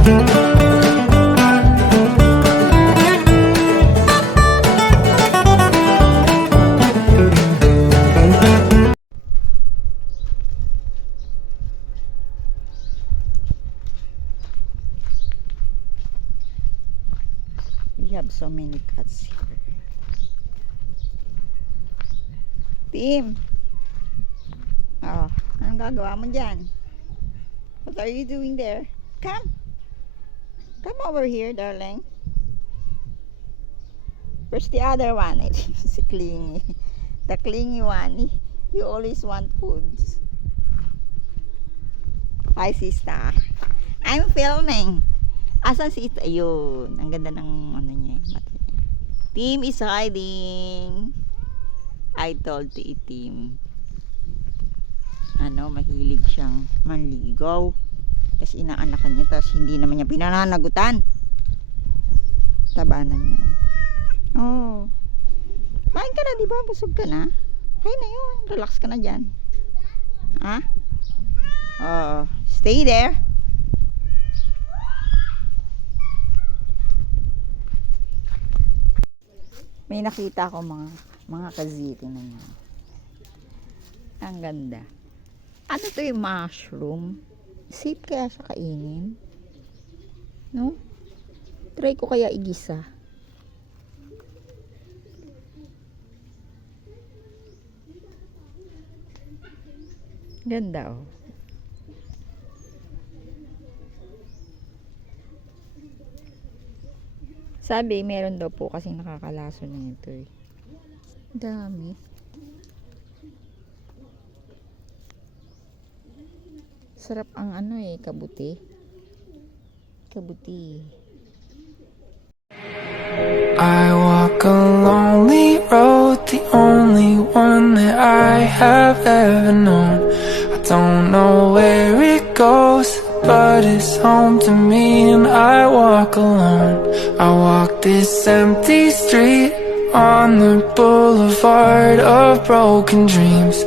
We have so many cats here. Tim! Oh, anong gagawa mo dyan? What are you doing there? Come! Come over here, darling. Where's the other one? si Clingy. The clingy one. He always want foods. Hi, sister. I'm filming. Asan si Ita? Ayun. Ang ganda ng ano niya. eh, Mata. Team is hiding. I told to Team. Ano, mahilig siyang manligaw. Tapos inaanakan niya. Tapos hindi naman niya pinananagutan. Tabanan niya. Oh. Kain ka na, di ba? Busog ka na. Kain na yun. Relax ka na dyan. Ha? Oh. Stay there. May nakita ko mga mga kaziti na niya. Ang ganda. Ano to yung mushroom? Safe kaya siya kainin? No? Try ko kaya igisa. Ganda oh. Sabi, meron daw po kasi nakakalaso na ito eh. Dami. Sarap ang ano eh, kabuti. Kabuti. I walk a lonely road, the only one that I have ever known. I don't know where it goes, but it's home to me, and I walk alone. I walk this empty street on the boulevard of broken dreams.